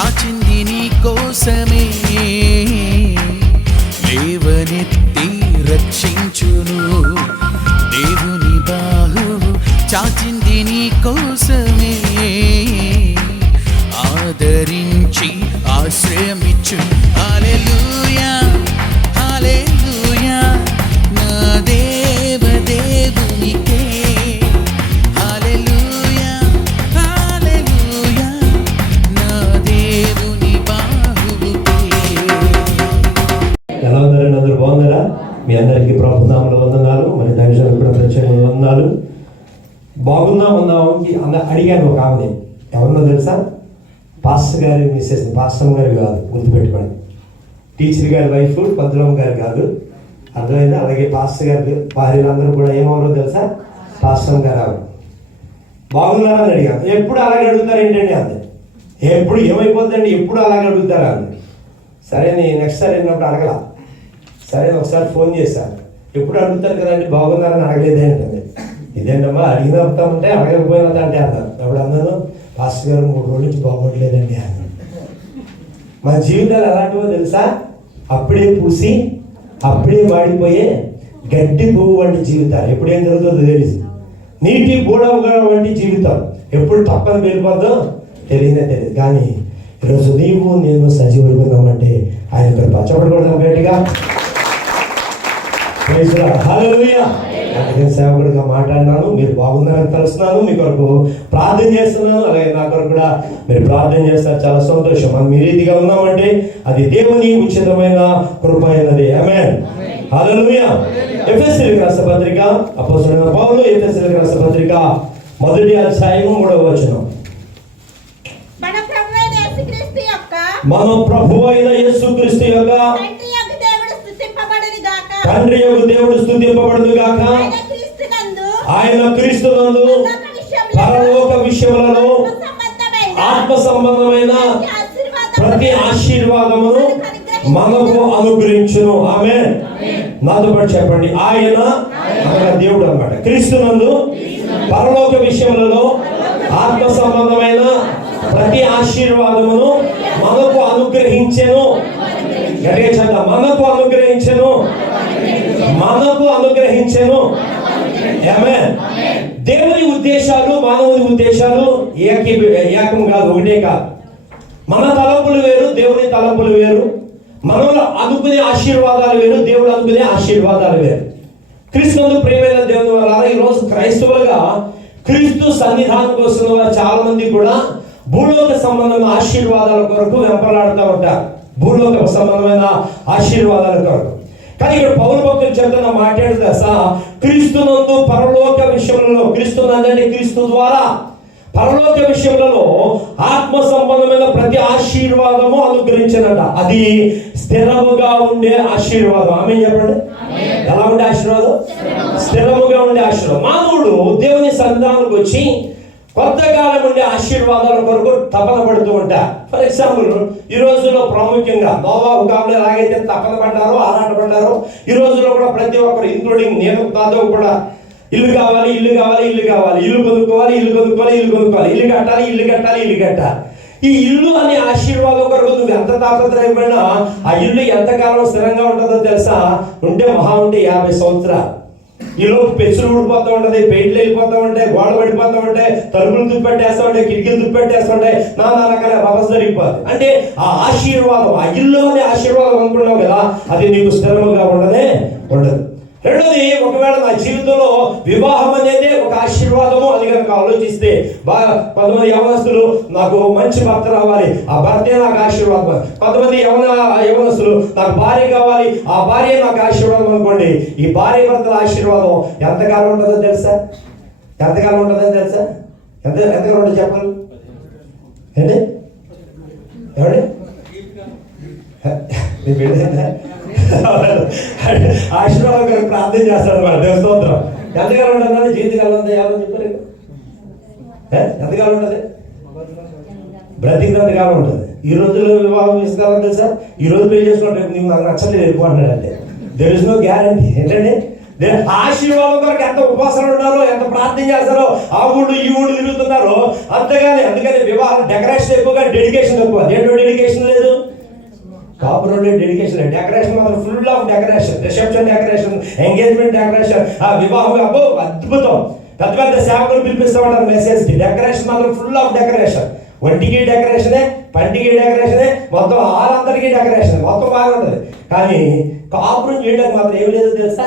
చాచింది నీ కోసమే, లేవనెత్తి రక్షించును. దేవుని బాహువు చాచింది నీ కోసమే, ఆదరించి ఆశ్రయమిచ్చు. హల్లెలూయా హల్లెలూయా నా దేవునికే. హల్లెలూయా హల్లెలూయా నా దేవుని బాహువుకే. ఎలా ఉన్నారండి? అందరూ బాగున్నారా? మీ అందరికీ ప్రభునామముల వందనాలు. మరి దైవజనులకు కూడా ప్రత్యేకమైన వందనాలు. బాగున్నామన్నాము అడిగాను ఒక ఆమెని, ఎవరినో తెలుసా? పాస్టర్ గారి మిస్సెస్, పాస్టర్ గారు కాదు, గుర్తుపెట్టుకోండి. టీచర్ గారి వైఫ్ పంతులమ్మ గారు కాదు, అర్థమైందా? అలాగే పాస్టర్ గారి భార్యలందరూ కూడా ఏమవరో తెలుసా? పాస్టర్ గారు ఆవిడ. బాగున్నారని అడిగాను. ఎప్పుడు అలాగే అడుగుతారు ఏంటండి అంది. ఎప్పుడు ఏమైపోతుందండి, ఎప్పుడు అలాగే అడుగుతారా అంది. సరే నేను నెక్స్ట్ సారి వెళ్ళినప్పుడు అడగల. సరే ఒకసారి ఫోన్ చేశాను, ఎప్పుడు అడుగుతారు కదండి బాగున్నారని అడగలేదే అంటుంది. ఇదేంటమ్మా అడిగినప్పుతామంటే అడగకపోయినా అంటే అన్నారు. అప్పుడు అన్నాను, పాస్టర్ గారు 3 రోజుల నుంచి బాగోట్లేదండి అన్నాను. మన జీవితాలు ఎలాంటివో తెలుసా? అప్పుడే పూసి అప్పుడే వాడిపోయే గడ్డి పువ్వు వంటి జీవితాలు. ఎప్పుడు ఏం జరుగుతుందో తెలుసు. నీటి బూడవ వంటి జీవితం ఎప్పుడు తప్పని వెళ్ళిపోద్దో తెలియదు. కానీ ఈరోజు నీవు నేను సజీవుడుకున్నామంటే ఆయన ఇక్కడ పచ్చబడకూడదు గట్టిగా. హల్లెలూయా. అందుకని సేవకుడిగా మాట్లాడినాను. మీరు బాగున్నారని తెలుస్తున్నాను. మీ కొరకు ప్రార్థన చేస్తున్నాను. అలాగే నా కొరకు కూడా మీరు ప్రార్థన చేస్తారు. చాలా సంతోషం. మనం ఈ రీతిగా ఉన్నామంటే అది దేవుని ఉచితమైన కృప అయినది. ఆమేన్. హల్లెలూయా. ఎఫెసీయులకు రాసిన పత్రిక అపోస్తలుడైన పౌలు ఎఫెసీయులకు రాసిన పత్రిక 1వ అధ్యాయం 3వ వచనం. మన ప్రభువైన యేసుక్రీస్తు యొక్క తండ్రి యొక్క దేవుడు స్తుతింపబడును గాక. ఆయన క్రీస్తునందు పరలోక విషయములలో ఆత్మ సంబంధమైన ప్రతి ఆశీర్వాదమును మనకు అనుగ్రహించును. ఆమేన్. నాతో పాటు చెప్పండి. ఆయన అనగా దేవుడు అన్నమాట. క్రీస్తునందు పరలోక విషయములలో ఆత్మ సంబంధమైన ప్రతి ఆశీర్వాదమును మనకు అనుగ్రహించెను. గట్టిగా చదువు. మనకు అనుగ్రహించెను. మనకు అనుగ్రహించెను. ఆమేన్. దేవుని ఉద్దేశాలు మానవుని ఉద్దేశాలు ఏకం కాదు, ఒకటే కాదు. మన తలంపులు వేరు, దేవుని తలంపులు వేరు. మనలో అనుకునే ఆశీర్వాదాలు వేరు, దేవుడు అనుకునే ఆశీర్వాదాలు వేరు. క్రీస్తునందు ప్రియమైన దేవుని వల్ల ఈరోజు క్రైస్తవులుగా క్రీస్తు సన్నిధానానికి వస్తున్న వారు చాలా మంది కూడా భూలోక సంబంధమైన ఆశీర్వాదాల కొరకు వెంపలాడుతూ ఉంటారు. భూలోక సంబంధమైన ఆశీర్వాదాల కొరకు. కానీ ఇక్కడ పౌలు భక్తులు చెప్తున్న మాట్లాడుతా క్రీస్తునందు పరలోక విషయంలో, క్రీస్తునందంటే క్రీస్తు ద్వారా పరలోక విషయములలో ఆత్మ సంబంధమైన ప్రతి ఆశీర్వాదము అనుగ్రహించనట. అది స్థిరముగా ఉండే ఆశీర్వాదం. ఆమె చెప్పండి. ఎలా ఉండే ఆశీర్వాదం? స్థిరముగా ఉండే ఆశీర్వాదం. మానవుడు దేవుని సన్నిధానానికి వచ్చి కొత్త కాలం ఉండే ఆశీర్వాదాల కొరకు తపన పడుతూ ఉంటారు. ఫర్ ఎగ్జాంపుల్ ఈ రోజుల్లో ప్రాముఖ్యంగా నోవాహు కాలంలో ఎలాగైతే తపన పడ్డారో, ఆరాట పడ్డారో, ఈ రోజుల్లో కూడా ప్రతి ఒక్కరు ఇంక్లూడింగ్ నేను నాతో కూడా ఇల్లు కావాలి, ఇల్లు కావాలి, ఇల్లు కావాలి, ఇల్లు కొనుక్కోవాలి, ఇల్లు కొనుక్కోవాలి, ఇల్లు కొనుక్కోవాలి, ఇల్లు కట్టాలి, ఇల్లు కట్టాలి, ఇల్లు కట్టాలి. ఈ ఇల్లు అనే ఆశీర్వాదం కొరకు నువ్వు ఎంత తాపత్రయమైనా ఆ ఇల్లు ఎంతకాలం స్థిరంగా ఉంటుందో తెలుసా? ఉంటే మహా ఉంటే 50 సంవత్సరాలు. ఈలోపు పెచ్చులు ఊడిపోతూ ఉంటుంది, పెయింట్లు వెళ్ళిపోతూ ఉంటాయి, గోడలు పడిపోతూ ఉంటాయి, తలుపులు దుప్పెట్టేస్తూ ఉంటాయి, కిటికీలు దుప్పెట్టేస్తూ ఉంటాయి, నానా రకాల రభస్ జరిగిపోతుంది. అంటే ఆ ఆశీర్వాదం, ఆ ఇల్లు అనే ఆశీర్వాదం అనుకున్నావు కదా, అది నీకు స్థిరముగా ఉండదు. రెండోది, ఒకవేళ నా జీవితంలో వివాహం అనేది ఒక ఆశీర్వాదము అని కనుక ఆలోచిస్తే, కొంతమంది యవనస్తులు నాకు మంచి భర్త రావాలి, ఆ భర్తే నాకు ఆశీర్వాదం. కొంతమంది యవనస్తులు నాకు భార్య కావాలి, ఆ భార్య నాకు ఆశీర్వాదం అనుకోండి. ఈ భార్య భర్తల ఆశీర్వాదం ఎంతకాలం ఉంటుందో తెలుసా? ఎంతకాలం ఉంటుందో తెలుసా? ఎంతకాలం ఉంటుంది చెప్పాలి ఏంటి? ఏమండి ఆశీర్వాదం గారు ప్రార్థన చేస్తాడు మన దేవస్తోత్రం. ఎంతకాలం ఉంటుంది? జీవితకాలం ఉందా? ఎవరు చెప్పారు? ఎంతకాలం ఉంటుంది? బ్రతికినంతకాలం ఉంటుంది. ఈ రోజుల్లో వివాహం ఇస్తారో తెలుసా? ఈ రోజు పెళ్లి చేసుకుంటే నీకు నాకు నచ్చలేదు వెళ్ళిపోతున్నాడు అంటే దేర్ ఇస్ నో గ్యారంటీ. ఏంటంటే ఆశీర్వాదం కొరకు ఎంత ఉపవాసాలు ఉన్నారో, ఎంత ప్రార్థన చేస్తారో, ఆ ఊళ్ళు ఈ ఊళ్ళు తిరుగుతున్నారో అంతేగాని. అందుకని వివాహం డెకరేషన్ ఎక్కువగా, డెడికేషన్ ఎక్కువ. ఏంటో డెడికేషన్ లేదు, కాపురంలో డెడికేషన్ లేదు. డెకరేషన్ మాత్రం full of decoration, reception decoration, engagement decoration, ఆ వివాహం అబ్బో అద్భుతం. పెద్ద పెద్ద సేవకులు పిలిపిస్తూ ఉంటారు మెసేజ్కి. డెకరేషన్ మాత్రం ఫుల్ ఆఫ్ డెకరేషన్. ఒంటికి డెకరేషనే, పంటికి డెకరేషనే, మొత్తం ఆలందరికీ డెకరేషన్, మొత్తం బాగుంటుంది. కానీ కాపురం చేయడానికి మాత్రం ఏం లేదు తెలుసా,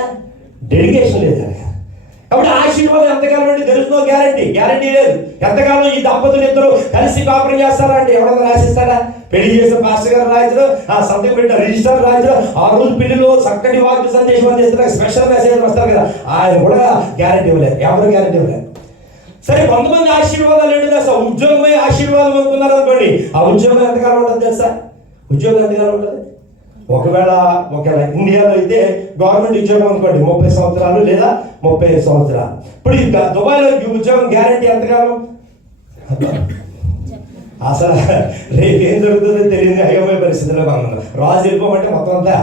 డెడికేషన్ లేదు. కాబట్టి ఆశీర్వాదం ఎంతకాలం అంటే తెలుసునో గ్యారంటీ లేదు. ఎంతకాలం ఈ దంపతులు ఇద్దరు కలిసి కాపురం చేస్తారా అంటే ఎవడన్నా రాసిస్తారా? పెళ్లి చేసిన పాస్టర్ గారు రాయించరు, ఆ సంతకం పెట్టిన రిజిస్టర్ రాయించరు, ఆ రోజు పెళ్లిలో చక్కటి వాక్య సందేశం అందిస్తున్న స్పెషల్ మెసేజ్ వస్తారు కదా, ఆయన కూడా గ్యారంటీ ఇవ్వలేదు, ఎవరు గ్యారంటీ ఇవ్వలేదు. సరే, కొంతమంది ఆశీర్వాదాలు ఏంటి తెలుసా, ఉద్యోగమే ఆశీర్వాదం అనుకున్నారు అనుకోండి. ఆ ఉద్యోగం ఎంతకాలం ఉంటుంది తెలుసా? ఉద్యోగం ఎంతకాలం ఉంటుంది? ఒకవేళ ఇండియాలో అయితే గవర్నమెంట్ ఉద్యోగం అనుకోండి 30 సంవత్సరాలు లేదా 35 సంవత్సరాలు. ఇప్పుడు దుబాయ్లో ఈ ఉద్యోగం గ్యారంటీ ఎంతకాలం? అసలు రేపు ఏం జరుగుతుందో తెలియదు, అయోమయ పరిస్థితుల్లో మనం రాజు వెళ్ళిపోమంటే మొత్తం అంతా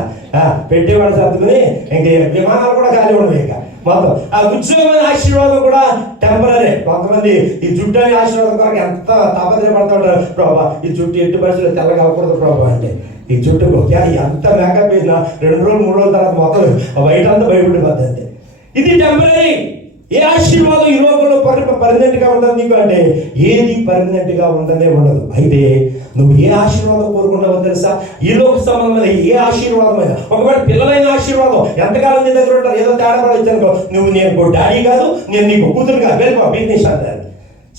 పెట్టేవాడు సర్దుకుని ఇంక విమానాలు కూడా ఖాళీ ఉండవు. ఇక మొత్తం ఆ ఉద్యోగమైన ఆశీర్వాదం కూడా టెంపరీ. కొంతమంది ఈ జుట్టు అనే ఆశీర్వాదం కొరకు ఎంత తాపత్రయపడుతూ ఉంటారు. ప్రభా ఈ జుట్టు ఎట్టి పరిస్థితుల్లో తెల్లగా అవ్వకూడదు ప్రభా అంటే, ఈ జుట్టు ఎంత మేకప్ వేసినా 2 రోజులు 3 రోజుల తర్వాత మొత్తం వైట్ అంతా భయపడిపోతుంది. ఇది టెంపరీ. ఏ ఆశీర్వాదం ఈ లోకంలో పర్మనెంట్ గా ఉంటుంది నీకు అంటే ఏది పర్మనెంట్ గా ఉండనే ఉండదు. అయితే నువ్వు ఏ ఆశీర్వాదం కోరుకుంటావో తెలుసా? ఈ లోక సంబంధమైన ఏ ఆశీర్వాదమైనా, ఒకవేళ పిల్లలైన ఆశీర్వాదం ఎంతకాలం నీ దగ్గర ఉంటారు, ఏదో తేడా కూడా ఇచ్చానుకో, నువ్వు నేను డాడీ కాదు, నేను నీకు కూతురు కాదు, వెళ్ళిపో బిజినెస్ అంటారు.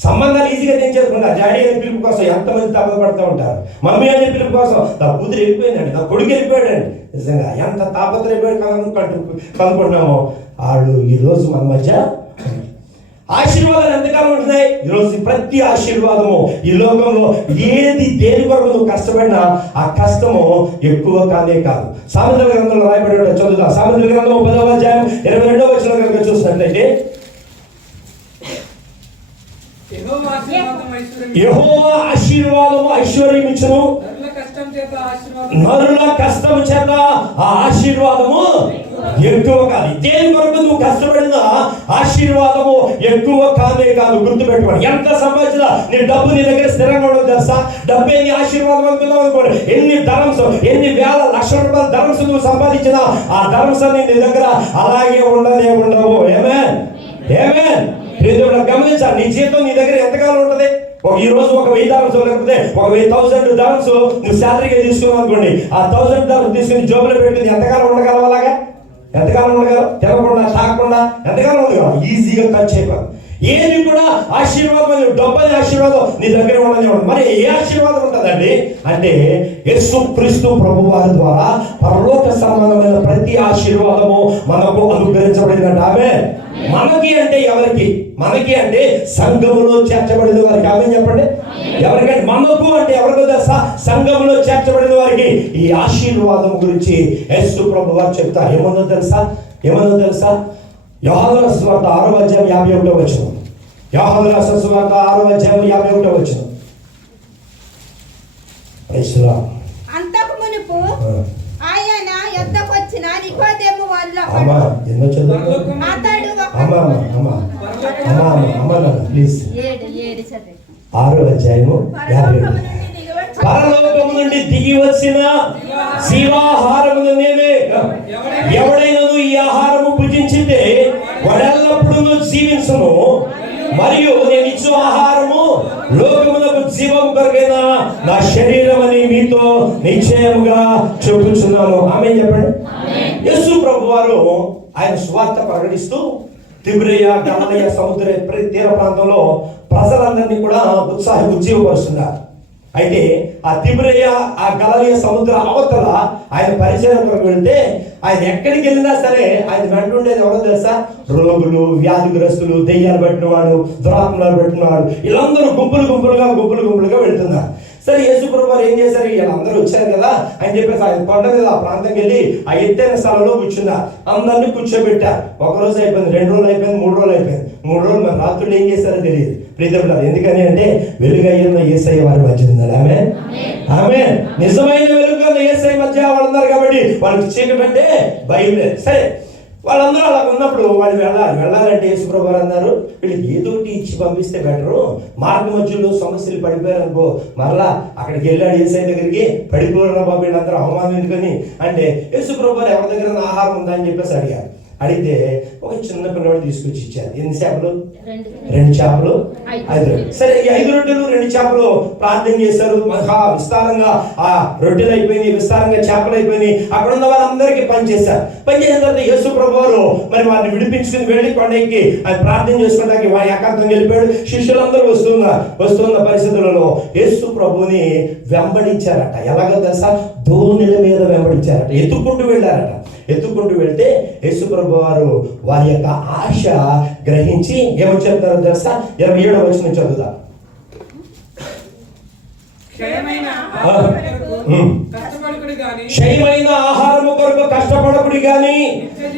సంబంధాలు ఈజీగా తెచ్చేసుకుంటా. డాడీ అనే పిలుపు కోసం ఎంతమంది తాపత్రపడుతూ ఉంటారు. మమ్మీ అనే పిలుపు కోసం నా కూతురు వెళ్ళిపోయిందండి, నా కొడుకు వెళ్ళిపోయాడండి. నిజంగా ఎంత తాపత్రయపోయి కనుక్కుంటున్నామో వాళ్ళు ఈరోజు మన మధ్య. ఆశీర్వాదాలు ఎంతకాలం ఉంటున్నాయి? ఈరోజు ప్రతి ఆశీర్వాదము ఈ లోకంలో ఏది దేని కొరకు నువ్వు కష్టపడినా ఆ కష్టము ఎక్కువ కాదే కాదు. సామెతల గ్రంథంలో రాయబడి చదువుతా. సామెతల గ్రంథం 10వ అధ్యాయం 22వ వచనం కనుక చూసినట్లయితే, యెహోవా ఆశీర్వాదము ఐశ్వర్యం ఇచ్చును, నరుల కష్టం చేత ఆ ఆశీర్వాదము ఎక్కువ కాదు. దేని కొరకు నువ్వు కష్టపడిన ఆశీర్వాదము ఎక్కువ కాదే కాదు. గుర్తుపెట్టుకోండి. ఎంత సంపాదించినా నీ డబ్బు నీ దగ్గర స్థిరంగా ఉండదు తెలుసా? డబ్బే నీ ఆశీర్వాదం అనుకున్నావు అనుకోండి. ఎన్ని ధర్మం, ఎన్ని వేల లక్షల రూపాయల ధర్మం నువ్వు సంపాదించినా ఆ ధర్మసాన్ని నీ దగ్గర అలాగే ఉండవు. Amen amen. గమనించాలి, నీ జీవితం నీ దగ్గర ఎంతకాలం ఉంటుంది? ఈ రోజు ఒక 1000 ధర్మస్ లేకపోతే ఒక 1000 ధర్మస్ నువ్వు శాలరీగా తీసుకున్నావు అనుకోండి. ఆ 1000 ధర్మస్ తీసుకుని జోబులో పెట్టుకుని ఎంతకాలం ఉండగలవు? అలాగా ఎంతకాలం ఉండగలవు? తినకుండా తాగకుండా ఎంతకాలం ఉండగలవు? ఈజీగా ఖర్చు అయిపోదు. ఏది కూడా ఆశీర్వాదం, డబ్బు అనే ఆశీర్వాదం నీ దగ్గర ఉండదు. మరి ఏ ఆశీర్వాదం ఉంటుందండి అంటే యేసు క్రీస్తు ప్రభు వారి ద్వారా పరలోక సంబంధమైన ప్రతి ఆశీర్వాదము మనకు అనుగ్రహించబడిందంట. ఆమె మనకి అంటే ఎవరికి? మనకి అంటే సంఘములో చేర్చబడిన వారికి. ఆమె చెప్పండి. ఎవరికంటే మనకు అంటే ఎవరికో తెలుసా? సంఘములో చేర్చబడిన వారికి ఈ ఆశీర్వాదం గురించి యేసు ప్రభు వారు చెప్తారు. ఏమన్నా తెలుసా? యోహాను సువార్త 6వ అధ్యాయం 51వ వచనం. యోహాను రాసిన సువార్త 6వ అధ్యాయం 51వ వచనం. అంతకు మునుపు ఆయన యొద్దకు వచ్చిన నికోదేము వల్ల ప్లీజ్ 6వ అధ్యాయము 50. పరలోకము నుండి దిగి వచ్చిన జీవాహారమును నేనే. ఎవడైనను ఈ ఆహారము భుజించితే వాడెల్లప్పుడూ జీవించును, మరియు నేను ఇచ్చు ఆహారము లోకమునకు జీవం కొరకైన నా శరీరం అని మీతో నిశ్చయముగా చెప్పుచున్నాను. ఆమె చెప్పండి. యేసు ప్రభు వారు ఆయన సువార్త ప్రకటిస్తూ తిబెరియా గలిలయ సముద్ర తీర ప్రాంతంలో ప్రజలందరినీ కూడా ఉజ్జీవపరుస్తున్నారు. అయితే ఆ తిబెరియా ఆ గలిలయ సముద్ర అవతల ఆయన పరిచయం కొరకు వెళ్తే ఆయన ఎక్కడికి వెళ్ళినా సరే ఆయన వెంట ఉండేది ఎవరో తెలుసా? రోగులు, వ్యాధిగ్రస్తులు, దెయ్యాలు పట్టినవాడు, దురాత్మలు పట్టినవాడు, వీళ్ళందరూ గుంపులుగా వెళ్తున్నారు. సరే, యేసు ప్రభు వారు ఏం చేశారు? వీళ్ళందరూ వచ్చారు కదా అని చెప్పేసి ఆయన కొండ మీద ఆ ప్రాంతంకి వెళ్ళి ఆ ఎత్తైన స్థలంలో కూర్చున్నారు. అందరినీ కూర్చోబెట్టారు. 1 రోజు అయిపోయింది, 2 రోజులు అయిపోయింది, 3 రోజులు అయిపోయింది. 3 రోజులు మరి రాత్రులు ఏం చేశారో తెలియదు. ప్రియతరులారా, ఎందుకని అంటే వెలుగైన యేసయ్య వారి మధ్య ఉన్నారు. ఆమె నిజమైన వెలుగు యేసయ్య మధ్య వాళ్ళు ఉన్నారు కాబట్టి వాళ్ళకి చీకటి అంటే భయం లేదు. సరే, వాళ్ళందరూ అలా ఉన్నప్పుడు వాళ్ళు వెళ్ళాలంటే యేసుప్రభు వారు అన్నారు, వీళ్ళకి ఏదో ఒకటి ఇచ్చి పంపిస్తే బెటరు, మార్గ మధ్యలో సమస్యలు పడిపోయారు అనుకో, మరలా అక్కడికి వెళ్ళాడు యేసయ్య దగ్గరికి, పడిపోయారు బాబు వీళ్ళందరూ అవమానం ఎందుకని అంటే, యేసుప్రభు వారు ఎవరి దగ్గర ఆహారం ఉందా అని చెప్పేసి అడిగారు. అడిగితే ఒక చిన్న పిల్లవాడు తీసుకొచ్చి ఇచ్చారు. ఎన్ని చేపలు? 2 చేపలు 5 రొట్టెలు. సరే, ఈ 5 రొట్టెలు 2 చేపలు ప్రార్థన చేశారు. మహా విస్తారంగా ఆ రొట్టెలు అయిపోయినాయి, విస్తారంగా చేపలు అయిపోయినాయి. అక్కడ ఉన్న వారందరికీ పనిచేశారు. పనిచేసిన తర్వాత యేసు ప్రభువారు మరి వారిని విడిపించుకుని వెళ్ళి కొండకి అది ప్రార్థన చేసుకోవడానికి వారి ఏకాంతం వెళ్ళిపోయాడు. శిష్యులందరూ వస్తున్న పరిస్థితులలో యేసు ప్రభుని వెంబడించారట. ఎలాగో తెలుసా? దోణిల మీద వెంబడించారట, ఎత్తుకుంటూ వెళ్ళారట. ఎత్తుకుంటూ వెళ్తే యేసు ప్రభు వారు వారి యొక్క ఆశ గ్రహించి ఏమని చెప్తారో తెలుసా? 27వ వచనం చదువుదా. క్షయమైన ఆహారము కొరకు కష్టపడకుడి గాని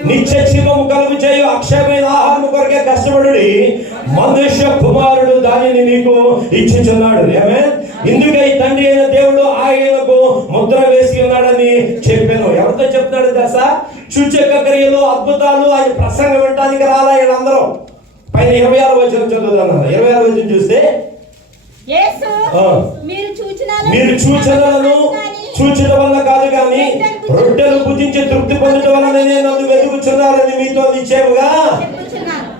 నిత్య జీవము కలుగు చేయు అక్షయమైన ఆహారము కొరకే కష్టపడుడి, మనుష్య కుమారుడు దానిని నీకు ఇచ్చుచున్నాడు. ఇందుకై తండ్రి అయిన దేవుడు ఆయనకు ముద్ర వేసి ఉన్నాడని చెప్పాను. ఎవరితో చెప్తున్నాడు తెలుసా? సూచక క్రియలు, అద్భుతాలు, ఆయన ప్రసంగం వినడానికి రాలా వీళ్ళందరూ. పైన 26వ వచనం చదువుతాను. 26వ వచనం చూస్తే, మీరు సూచనలను చూచడం వల్ల కాదు కానీ రొట్టెలు భుజించి తృప్తి పొందడం వల్లనే నన్ను వెతుకుచున్నారని మీతో నిశ్చయముగా.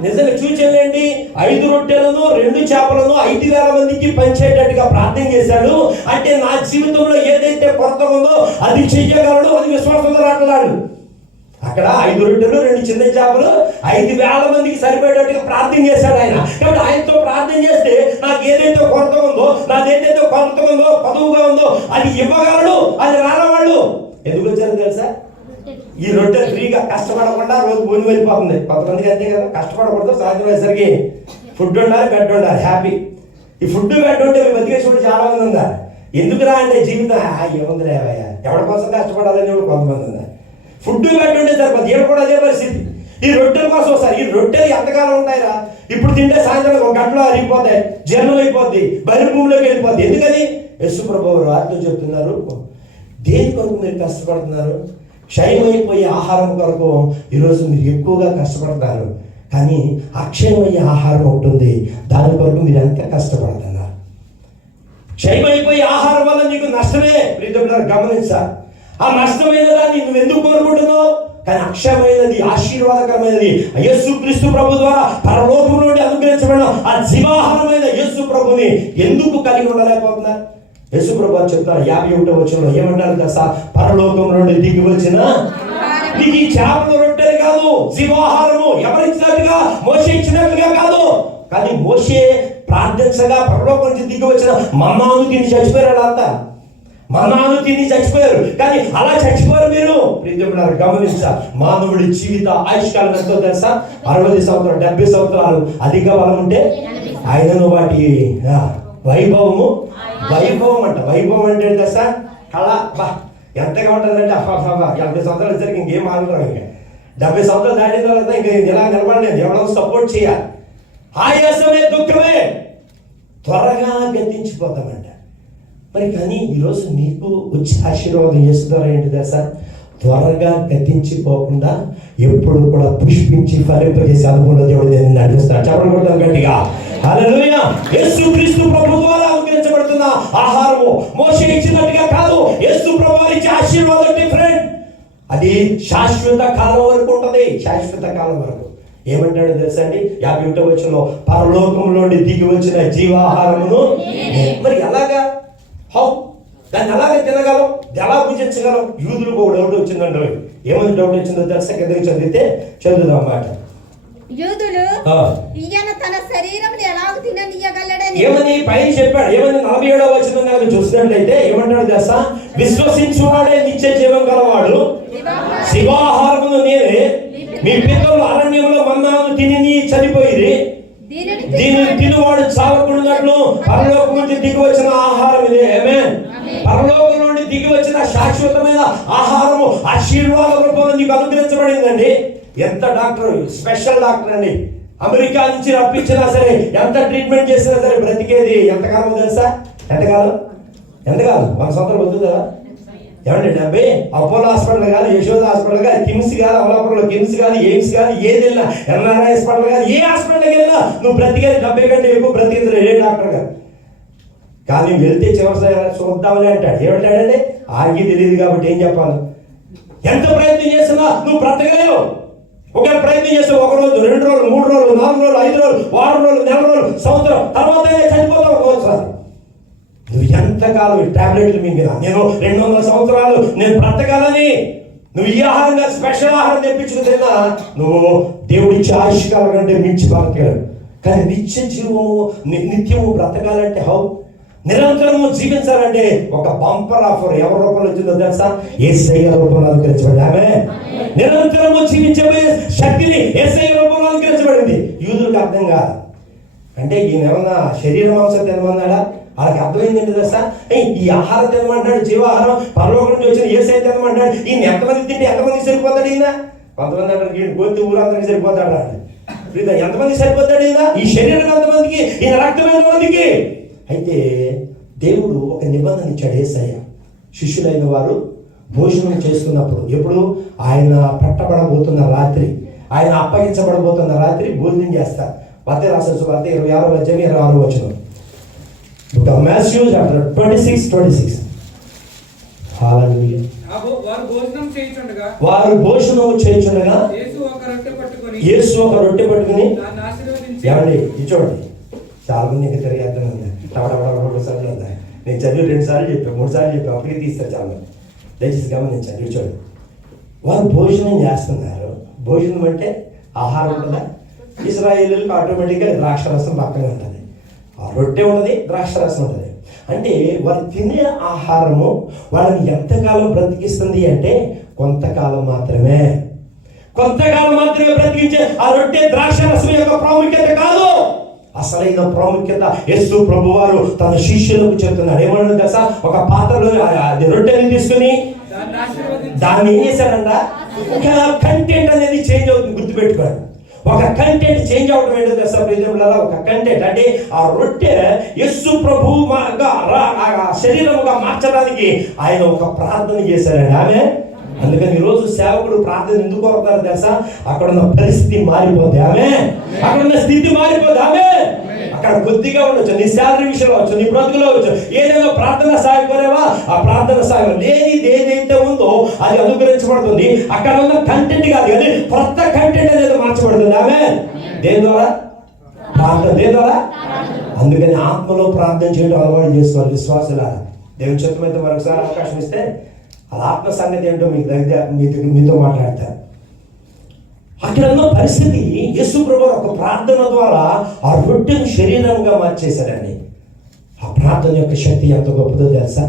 నిజంగా సూచనలేండి? 5 రొట్టెలను 2 చేపలను 5,000 మందికి పంచేటట్టుగా ప్రార్థన చేశాడు. అంటే నా జీవితంలో ఏదైతే కొరత ఉందో అది చెయ్యగలడు, అది విశ్వాసంతో రాట్లాడు. అక్కడ 5 రొట్టెలు 2 చిన్న చేపలు 5,000 మందికి సరిపోయేటట్టుగా ప్రార్థన చేశాడు ఆయన. కాబట్టి ఆయనతో ప్రార్థన చేస్తే నాకు ఏదైతే కొరత ఉందో, నాదేదైతే కొరత ఉందో, పదువుగా ఉందో అది ఇవ్వగలడు. అది రానవాళ్ళు ఎందుకు వచ్చారు తెలుసా? ఈ రొట్టెలు ఫ్రీగా కష్టపడకుండా రోజు భూమి వెళ్ళిపోతుంది. కొంతమందికి అంతే కదా, కష్టపడకూడదు, సాయంత్రం వేసరికి ఫుడ్ ఉండాలి, బెడ్ ఉండాలి, హ్యాపీ. ఈ ఫుడ్ బెడ్ ఉంటే బతికేసి చాలా మంది ఉన్నారు. ఎందుకురా అంటే జీవితం ఏముంది లేవయ్యా, ఎవరి కోసం కష్టపడాలని కొంతమంది ఉన్నారు. ఫుడ్ బెడ్ ఉంటే సరిపోతుంది. ఈడ కూడా అదే పరిస్థితి. ఈ రొట్టెల కోసం వస్తారు. ఈ రొట్టెలు ఎంతకాలం ఉంటాయిరా? ఇప్పుడు తింటే సాయంత్రం 1 గంటలో అరిగిపోతాయి, జీర్ణం అయిపోద్ది, బరి భూమిలోకి వెళ్ళిపోద్ది. ఎందుకని? యేసు ప్రభువు వారితో చెప్తున్నారు, దేని కొరకు మీరు కష్టపడుతున్నారు? క్షయమైపోయే ఆహారం కొరకు ఈరోజు మీరు ఎక్కువగా కష్టపడతారు, కానీ అక్షయమయ్యే ఆహారం ఉంటుంది, దాని కొరకు మీరు ఎంత కష్టపడుతున్నారు? క్షయమైపోయే ఆహారం వల్ల నీకు నష్టమే. ప్రియమైన గమనించాలి. ఆ నష్టమైన దాన్ని నువ్వు ఎందుకు కోరుకుంటున్నావు? కానీ అక్షయమైనది, ఆశీర్వాదకరమైనది యేసుక్రీస్తు ప్రభు ద్వారా పరలోకం నుండి అనుగ్రహించబడిన ఆ జీవాహారమైన యేసు ప్రభుని ఎందుకు కలిగి ఉండలేకపోతున్నారు? యేసు ప్రభు చెప్తారు 51వ వచనంలో ఏమంటారు తెలుసా? పరలోకం నుండి దిగి వచ్చిన నీకు ఈ చేపల రొట్టెలు కాదు, జీవాహారము ఎవరిచ్చినట్టుగా, మోషే ఇచ్చినట్టుగా కాదు. కానీ మోషే ప్రార్థించగా పరలోకం నుంచి దిగి వచ్చిన మన్నాను తిని చచ్చిపోయారు. అంతా మన్నాను తిని చచ్చిపోయారు. కానీ అలా చచ్చిపోయారు మీరు. ప్రియమైన గమనించాలి. మానవుడి జీవిత ఆయుష్కాలం ఎంతో తెలుసా? 60 సంవత్సరాలు, 70 సంవత్సరాలు అధిక బలం ఉంటే ఆయనను వాటి వైభవం అంట. వైభవం అంటే తెలుసా? కళ ఎంతగా ఉంటుందంటే 70 సంవత్సరాలు వచ్చరికి ఇంకేం మాట్లాడరు. ఇంకా 70 సంవత్సరాలు దాటిన తర్వాత ఇంకా ఇలా నిలబడలేదు, ఎవరో సపోర్ట్ చేయాలి. ఆయాసమే, దుఃఖమే, త్వరగా గతించిపోతామంట. మరి కానీ ఈరోజు నీకు వచ్చే ఆశీర్వాదం చేస్తున్నారు ఏంటి తెలుసా? త్వరగా గతించిపోకుండా ఎప్పుడు కూడా పుష్పించి ఫలింపజేసే అనుభవంలో దేవుడు నేను నడిపిస్తాను. చెప్పడం గట్టిగా హల్లెలూయా. యేసుక్రీస్తు ప్రభు ద్వారా అనుగ్రహించబడుతున్న ఆహారము మోషే ఇచ్చినట్టుగా కాదు. యేసు ప్రభు ఇచ్చే ఆశీర్వాదం డిఫరెంట్. అది శాశ్వత కాలం వరకు ఉంటుంది. శాశ్వత కాలం వరకు ఏమంటాడో తెలుసా అండి? 51వ వచనంలో పరలోకంలోని దిగి వచ్చిన జీవాహారమును. మరి ఎలాగా? హౌ దాన్ని ఎలాగ తినగలం, ఎలా భుజించగలం? యూదులకు ఒక డౌట్ వచ్చిందండి. ఏమని డౌట్ వచ్చిందో తెలుసా? కిందకి చదువుదాం అన్నమాట. యూదులు ఈయన తన శరీరమును ఎలా తిననీయగలడని ఏమని పైన చెప్పాడు. ఏమని 47వ వచనం నాకు చూసినట్లయితే ఏమంటాడు తెలుసా? విశ్వసించువాడే నిత్య జీవం గలవాడు, శివాహారమును నేనే, మీ పితరులు అరణ్యంలో మన్నాను తిని చనిపోయి దీనిని తినువాడు చావకుండాట్లు పరలోకం నుంచి దిగి వచ్చిన ఆహారం ఇదే. ఆమేన్. పరలోకం నుండి దిగి వచ్చిన శాశ్వతమైన ఆహారము ఆశీర్వాద రూపంలో నీకు అనుగ్రహించబడిందండి. ఎంత డాక్టర్, స్పెషల్ డాక్టర్ అండి. అమెరికా నుంచి రప్పించినా సరే, ఎంత ట్రీట్మెంట్ చేసినా సరే బ్రతికేది ఎంతకాలం తెలుసా? ఎంతకాలం 100 సంవత్సరాలు వద్దు కదా. ఏమండి 70 అపోలో హాస్పిటల్ కాదు, యశోద హాస్పిటల్ కాదు, కిమ్స్ కాదు, అమలాపురంలో కిమ్స్ కాదు, ఎయిమ్స్ కాదు, ఏది వెళ్ళినా ఎన్ఆర్ఐ హాస్పిటల్ కాదు, ఏ హాస్పిటల్కి వెళ్ళినా నువ్వు బ్రతికేది 70 కంటే ఎక్కువ బ్రతికేది ఏ డాక్టర్ గారు. కానీ వెళ్తే చివరిసారి చూద్దామని అంటాడు. ఏమంటాడంటే ఆగి తెలియదు కాబట్టి ఏం చెప్పాలి. ఎంత ప్రయత్నం చేస్తున్నా నువ్వు బ్రతకలేవు. ఒకవేళ ప్రయత్నం చేస్తే 1 రోజు, 2 రోజులు, 3 రోజులు, 4 రోజులు, 5 రోజులు, వారం రోజులు, నెల రోజులు, సంవత్సరం తర్వాత చనిపోతావు ఒకసారి. నువ్వు ఎంతకాలం ఈ టాబ్లెట్లు మింగిన నేను 200 సంవత్సరాలు నేను బ్రతకాలని నువ్వు ఈ ఆహారంగా స్పెషల్ ఆహారం తెప్పించుకు తిన్నా నువ్వు దేవుడిచ్చే ఆయుష్కాలం కంటే మించి బ్రతకలేవు. కానీ నిత్య జీవము నిత్యము బ్రతకాలంటే నిరంతరము జీవించాలంటే ఒక బంపర్ ఆఫర్ ఎవరి రూపంలో వచ్చిందో తెలుసా? యేసయ్య రూపంలో అనుగ్రహించబడింది. ఆమె నిరంతరము జీవించబోయే శక్తిని యేసయ్య రూపంలో అనుగ్రహించబడింది. యూదులకు అర్థం కాదు. అంటే ఈయన ఏమన్నా శరీర మాంసం తినమన్నాడా? వాళ్ళకి అర్థమైంది ఏంటి తెలుసా? ఈ ఆహారం తినమంటాడు, జీవాహారం పరలోకం నుంచి వచ్చిన యేసయ్య తినమంటాడు. ఈయన ఎంతమంది తింటే ఎంతమందికి సరిపోతాడు? ఈయన కొంతమంది అంటారు ఈయన గొంతు ఊరందరికి సరిపోతాడు అండి. ఎంతమందికి సరిపోతాడు ఈయన? ఈ శరీరం ఎంతమందికి, ఈయన రక్తం ఎంతమందికి? అయితే దేవుడు ఒక నిబంధన ఇచ్చాడు. యేసయ్య శిష్యులైన వారు భోజనం చేస్తున్నప్పుడు, ఎప్పుడు ఆయన పట్టబడబోతున్న రాత్రి, ఆయన అప్పగించబడబోతున్న రాత్రి భోజనం చేస్తారు. మత్తయి రాసిన సువార్త 26వ అధ్యాయం 26వ వచనం. Book of Matthew chapter 26:26. హల్లెలూయా. వారు భోజనం చేయుచుండగా యేసు ఒక రొట్టె పట్టుకుని ఏమండి ఇది చూడండి, చాలా మంది ఇంకా తిరిగేద్దాం సార్లు ఉందా. నేను చదివి 2 సార్లు చెప్పాను, 3 సార్లు చెప్పాను, అప్పటికి తీస్తారు చాలా మంది. దయచేసి గమనించండి. ఇవి చూడండి, వారు భోజనం చేస్తున్నారు. భోజనం అంటే ఆహారం ఉంటుందా? ఇశ్రాయేలీయులకు ఆటోమేటిక్గా ద్రాక్షరసం పక్కన ఉంటుంది, ఆ రొట్టె ఉన్నది, ద్రాక్షరసం ఉంటుంది. అంటే వారు తినే ఆహారము వాళ్ళని ఎంతకాలం బ్రతికిస్తుంది అంటే కొంతకాలం మాత్రమే. కొంతకాలం మాత్రమే బ్రతికించే ఆ రొట్టె ద్రాక్షరసం యొక్క ప్రాముఖ్యత కాదు. అసలైన ప్రాముఖ్యత యేసు ప్రభువారు తన శిష్యులకు చెప్తున్నాడు. ఏమన్నాడు తెలుసా? ఒక పాత్రలో రొట్టెని తీసుకుని దాన్ని ఏం చేశాడంట? ఒక కంటెంట్ అనేది చేంజ్ అవుతుంది, గుర్తుపెట్టుకోండి. ఒక కంటెంట్ చేంజ్ అవడం ఏంటో తెలుసా ప్రియములారా? ఒక కంటెంట్ అంటే ఆ రొట్టె యేసు ప్రభువుగా శరీరముగా మార్చడానికి ఆయన ఒక ప్రార్థన చేశాడండి. ఆమె అందుకని ఈరోజు సేవకుడు ప్రార్థన ఎందుకు కోరుతారు తెలుసా? అక్కడ ఉన్న పరిస్థితి మారిపోద్ది. ఆమె అక్కడ ఉన్న స్థితి మారిపోద్ది. ఆమె అక్కడ కొద్దిగా ఉండొచ్చు, నీ శాలరీ విషయంలో వచ్చు, నీ బ్రతుకులో వచ్చు, ఏదైనా ప్రార్థన సాయం కోరేవా, ఆ ప్రార్థన సాయం లేనిది ఏదైతే ఉందో అది అనుగ్రహించబడుతుంది. అక్కడ ఉన్న కంటెంట్ కాదు కానీ కొత్త కంటెంట్ అనేది మార్చబడుతుంది. ఆమె దేని ద్వారా? ప్రార్థన. దేని ద్వారా? అందుకని ఆత్మలో ప్రార్థన చేయడం అలవాటు చేసుకోవాలి విశ్వాసులారా. దేవుని చిత్తమైతే మరొకసారి అవకాశం ఇస్తే అది ఆత్మ సంగతి ఏంటో మీతో మాట్లాడతారు. అక్కడ ఉన్న పరిస్థితి యేసు ప్రభువు ఒక ప్రార్థన ద్వారా ఆ రొట్టెను శరీరంగా మార్చేశాడండి. ఆ ప్రార్థన యొక్క శక్తి ఎంత గొప్పదో తెలుసా?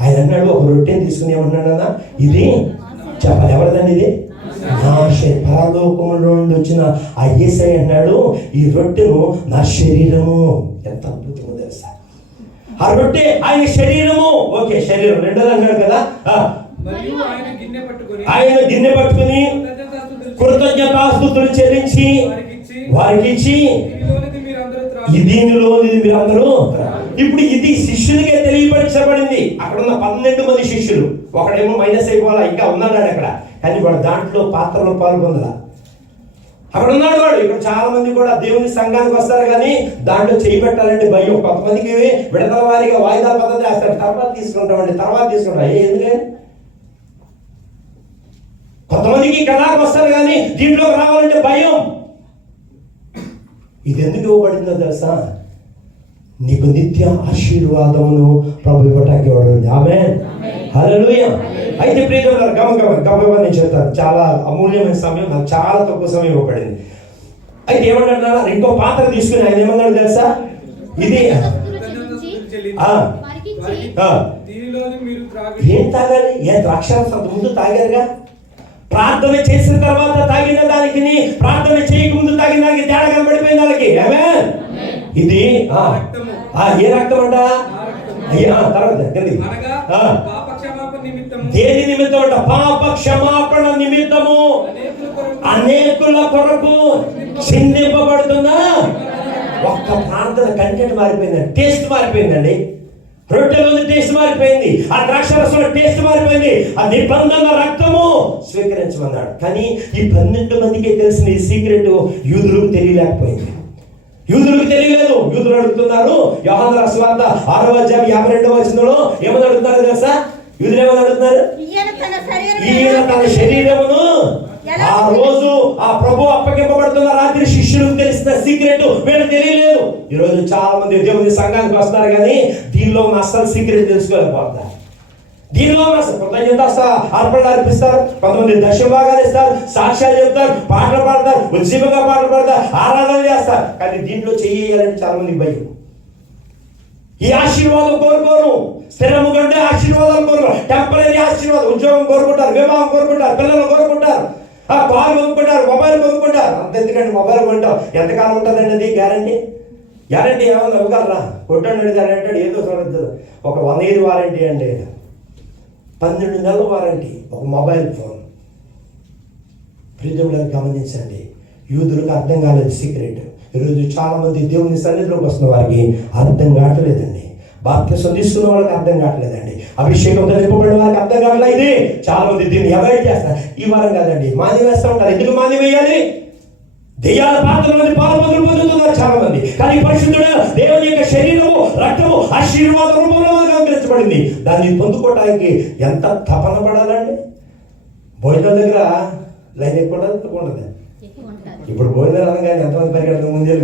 ఆయన అన్నాడు, ఒక రొట్టెని తీసుకుని ఏమన్నాడన్నా, ఇది చెప్పాలి ఎవరిదండి? ఇది నా పరలోకములో నుండి వచ్చిన ఆ యేసయ్య అన్నాడు, ఈ రొట్టెను నా శరీరము. ఎంత అద్భుతమో తెలుసా? ఆ రొట్టె ఆయన శరీరము. ఓకే, శరీరం రెండోది అన్నాడు కదా. ఆయన గిన్నె పట్టుకుని కృతజ్ఞతాస్తుతులు చెల్లించి వారికి ఇచ్చి దీనిలోని మీరందరూ. ఇప్పుడు ఇది శిష్యునికే తెలియపరచబడింది. అక్కడ ఉన్న 12 మంది శిష్యులు, ఒకడేమో మైనస్ అయిపోవాలా, ఇంకా ఉన్నాడు అక్కడ, కానీ వాడు దాంట్లో పాత్రలో పాల్గొందా. అక్కడ ఉన్నాడు వాడు. ఇక్కడ చాలా మంది కూడా దేవుని సంఘానికి వస్తారు కానీ దాంట్లో చేయి పెట్టాలంటే భయం. కొంతమందికి విడతల వారిగా వాయిదా పద్ధతి వేస్తారు, తర్వాత తీసుకుంటామండి, తర్వాత తీసుకుంటాం. ఎందుకని? కొంతమందికి కళాకు వస్తారు కానీ దీంట్లోకి రావాలంటే భయం. ఇది ఎందుకు ఇవ్వబడిందో తెలుసా? నీకు నిత్య ఆశీర్వాదమును ప్రభు ఇవ్వటానికి ఇవ్వబడింది. ఆమేన్, హల్లెలూయా. అయితే ప్రియమైన గమగమని నేను చెప్తాను, చాలా అమూల్యమైన సమయం, నాకు చాలా తక్కువ సమయం ఇవ్వబడింది. అయితే ఏమన్నాడు? ఇంకో పాత్ర తీసుకుని ఆయన ఏమన్నాడు తెలుసా? ఇది ఏం తాగాలి? ఏ ద్రాక్షారసం ముందు తాగారుగా. ప్రార్థన చేసిన తర్వాత తాగిన దానికి, ప్రార్థన చేయక ముందు తాగిన దానికి తేడా కనబడిపోయింది వాళ్ళకి. ఆమేన్. ఇది ఏ రక్తం అంట? తర్వాత దేని నిమిత్తం అంట? పాప క్షమాపణ నిమిత్తము అనేకుల కొరకు చిందింపబడుతుందా. ఒక్క ప్రార్థన కంటెంట్ మారిపోయిందండి, టేస్ట్ మారిపోయిందండి. రొట్టెలో టేస్ట్ మారిపోయింది, ఆ ద్రాక్షరసంలో టేస్ట్ మారిపోయింది. ఆ నిబంధన రక్తము స్వీకరించమన్నాడు. కానీ ఈ 12 మందికి తెలిసిన ఈ సీక్రెట్ యూదులకు తెలియలేకపోయింది. యూదులకు తెలియలేదు. యూదులు అడుగుతున్నారు. యోహాను రాసిన సువార్త 6వ అధ్యాయం 52వ వచనంలో ఏమని అడుగుతున్నారు తెలుసా? యూదులు ఏమని అడుగుతున్నారు? ఈయన తన శరీరమును ఆ రోజు ఆ ప్రభు అప్పగింపబడుతున్న రాత్రి శిష్యులకు తెలిసిన సీక్రెట్ వీళ్ళకి తెలియలేదు. ఈ రోజు చాలా మంది దేవుని సంఘానికి వస్తారు కానీ దీనిలో ఉన్న అసలు సీక్రెట్ తెలుసుకోలేకపోతారు. దీనిలో కృతజ్ఞత అర్పణలు అర్పిస్తారు, కొంతమంది దశభాగాలు ఇస్తారు, సాక్ష్యాలు చెప్తారు, పాటలు పాడతారు, ఉజ్జీవంగా పాటలు పాడతారు, ఆరాధన చేస్తారు. కానీ దీంట్లో చెయ్యాలంటే చాలా మంది భయం. ఈ ఆశీర్వాదం కోరుకోరు, స్థిరము కంటే ఆశీర్వాదాలు కోరుకోరు, టెంపరీ ఆశీర్వాదం, ఉద్యోగం కోరుకుంటారు, వివాహం కోరుకుంటారు, పిల్లలు కోరుకుంటారు, కారు కొనుక్కుంటారు, మొబైల్ కొనుక్కుంటారు. అంత ఎందుకంటే మొబైల్ కొంటాం ఎంతకాలం ఉంటుందండి? అది గ్యారంటీ ఏమన్నా ఇవ్వగలరా? కొట్టండి అంటాడు, ఏదో చూడద్దు. ఒక 100 year వారంటీ అండి, 12 నెలల వారంటీ ఒక మొబైల్ ఫోన్. ప్రియములను గమనించండి, యూదులకు అర్థం కాలేదు సీక్రెట్. ఈరోజు చాలా మంది దేవుని సన్నిధిలోకి వస్తున్న వారికి అర్థం కావట్లేదండి. బాప్తిసం తీసుకున్న వాళ్ళకి అర్థం కావట్లేదండి. అభిషేకంతో నింపబడిన వారికి అర్థం కావట్లేదు. ఇది చాలా మంది దీన్ని అవాయిడ్ చేస్తారు. ఈ వారం కాదండి, మాది వేస్తూ ఉంటారు. ఎందుకు మాది వేయాలి? దెయ్యాల పాత్ర మంది పాల్పొందులు పొందుతున్నారు చాలా మంది. కానీ పరిశుద్ధుడు దేవుని యొక్క శరీరము రక్తము ఆశీర్వాద రూపంలో అనుగ్రహించబడింది. దాన్ని పొందుకోవడానికి ఎంత తపన పడాలండి. భోజనం దగ్గర లైన్ ఎక్కువ ఉండదు, తక్కువ ఉండదు. ఇప్పుడు భోజనాలు అనగానే ఎంతమంది పరిగెడతారు? ముందే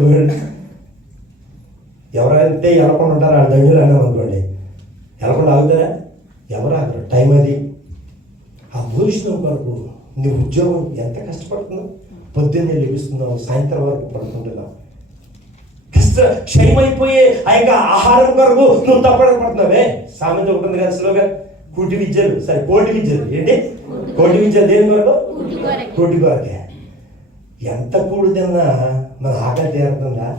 ఎవరైతే వెళ్ళకుండా ఉంటారో వాళ్ళ దగ్గర అన్నాం అనుకోండి, వెళ్ళకుండా ఆగుతారా? ఎవరు ఆగరు. టైం అది. ఆ భోజనం కొరకు నీ ఉద్యోగం ఎంత కష్టపడుతున్నావు? పొద్దున్నే లభిస్తున్నావు, సాయంత్రం వరకు పడుకుంటున్నావు. క్షయమైపోయే ఆ యొక్క ఆహారం కొరకు నువ్వు తప్పడపడుతున్నావే. సామెత ఉంటుంది కదా స్లోగా, కోటి విద్యలు ఏంటి? కోటి విద్యలు దేని కొరకు? కోటి కొరకే. ఎంత కూడు తిన్నా మన ఆకలి తీరుతుందా?